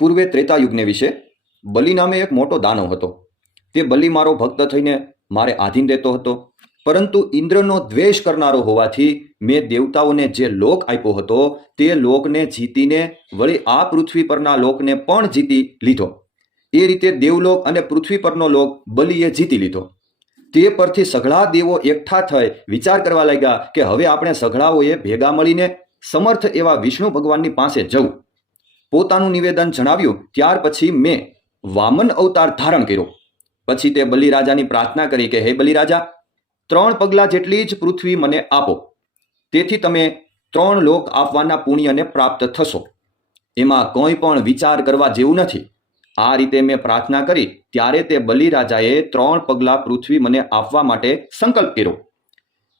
પૂર્વે ત્રેતાયુગને વિશે બલિ નામે એક મોટો દાનવ હતો. તે બલિ મારો ભક્ત થઈને મારે આધીન રહેતો હતો. પરંતુ ઇન્દ્રનો દ્વેષ કરનારો હોવાથી મેં દેવતાઓને જે લોક આપ્યો હતો તે લોકને જીતીને વળી આ પૃથ્વી પરના લોકને પણ જીતી લીધો. એ રીતે દેવલોક અને પૃથ્વી પરનો લોક બલિએ જીતી લીધો. તે પરથી સઘળા દેવો એકઠા થઈ વિચાર કરવા લાગ્યા કે હવે આપણે સઘળાઓએ ભેગા મળીને સમર્થ એવા વિષ્ણુ ભગવાનની પાસે જવું. પોતાનું નિવેદન જણાવ્યું, ત્યાર પછી મેં વામન અવતાર ધારણ કર્યો. પછી તે બલિરાજાની પ્રાર્થના કરી કે, હે બલિરાજા, ત્રણ પગલાં જેટલી જ પૃથ્વી મને આપો. તેથી તમે ત્રણ લોક આપવાના પુણ્યને પ્રાપ્ત થશો. એમાં કોઈ પણ વિચાર કરવા જેવું નથી. આ રીતે મેં પ્રાર્થના કરી, ત્યારે તે બલિરાજાએ ત્રણ પગલાં પૃથ્વી મને આપવા માટે સંકલ્પ કર્યો.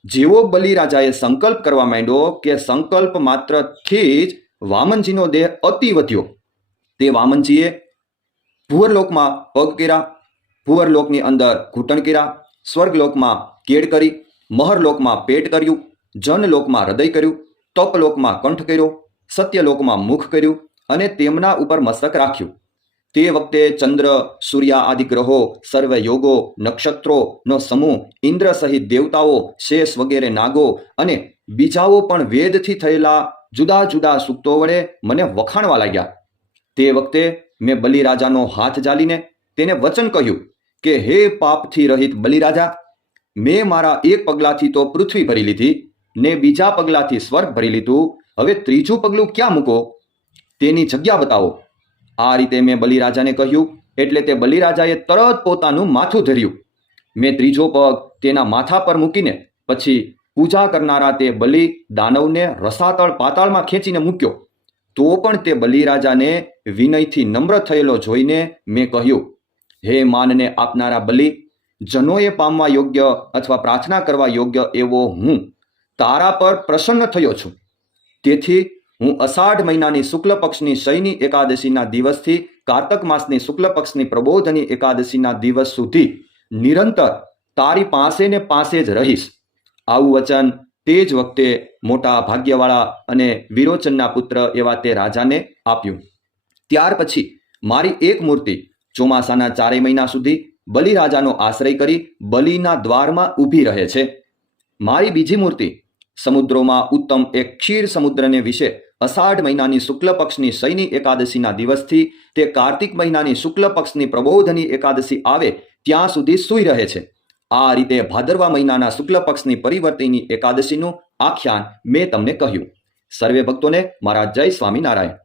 જેવો બલિરાજાએ સંકલ્પ કરવા માંડ્યો કે સંકલ્પ માત્રથી જ વામનજીનો દેહ અતિ વધ્યો. તે વામનજીએ ભુવરલોકમાં પગ કર્યા, ભુવરલોકની અંદર ઘૂંટણ કર્યા, સ્વર્ગલોકમાં કેડ કરી, મહરલોકમાં પેટ કર્યું, જનલોકમાં હૃદય કર્યું, તપલોકમાં કંઠ કર્યો, સત્યલોકમાં મુખ કર્યું અને તેમના ઉપર મસ્તક રાખ્યું. તે વખતે ચંદ્ર, સૂર્ય આદિ ગ્રહો સર્વ યોગો નક્ષત્રોનો સમૂહ, ઇન્દ્ર સહિત દેવતાઓ, શેષ વગેરે નાગો અને બીજાઓ પણ વેદથી થયેલા જુદા જુદા સૂક્તો વડે મને વખાણવા લાગ્યા. તે વખતે મેં બલિરાજાનો હાથ જાલીને તેને વચન કહ્યું કે, હે પાપથી રહિત બલિરાજા, મેં મારા એક પગલાથી તો પૃથ્વી ભરી લીધી ને બીજા પગલાથી સ્વર્ગ ભરી લીધું. હવે ત્રીજું પગલું ક્યાં મૂકો? તેની જગ્યા બતાવો. આ રીતે મેં બલિરાજાને કહ્યું, એટલે તે બલિરાજાએ તરત પોતાનું માથું ધર્યું. મેં ત્રીજો પગ તેના માથા પર મૂકીને પછી પૂજા કરનારા તે બલિ દાનવને રસાતળ પાતાળમાં ખેંચીને મૂક્યો. તો પણ તે બલિરાજાને વિનયથી નમ્ર થયેલો જોઈને મેં કહ્યું, હે માનને આપનારા બલિ, જનોએ પામવા યોગ્ય અથવા પ્રાર્થના કરવા યોગ્ય એવો હું તારા પર પ્રસન્ન થયો છું. તેથી હું અષાઢ મહિનાની શુક્લ પક્ષની શયની એકાદશીના દિવસથી કાર્તક માસની શુક્લ પક્ષની પ્રબોધની એકાદશીના દિવસ સુધી નિરંતર તારી પાસે ને પાસે જ રહીશ. આવું વચન તે જ વખતે મોટા ભાગ્યવાળા અને વિરોચનના પુત્ર એવા તે રાજાને આપ્યું. ત્યાર પછી મારી એક મૂર્તિ ચોમાસાના ચારેય મહિના સુધી બલિરાજાનો આશ્રય કરી બલિના દ્વારમાં ઊભી રહે છે. મારી બીજી મૂર્તિ સમુદ્રોમાં ઉત્તમ એક ક્ષીર સમુદ્રને વિશે અષાઢ મહિનાની શુક્લ પક્ષની શયની એકાદશીના દિવસથી તે કાર્તિક મહિનાની શુક્લ પક્ષની પ્રબોધની એકાદશી આવે ત્યાં સુધી સૂઈ રહે છે. આ રીતે ભાદરવા મહિનાના શુક્લ પક્ષની પરિવર્તિની એકાદશીનું આખ્યાન મેં તમને કહ્યું. સર્વે ભક્તોને મારા જય સ્વામિનારાયણ.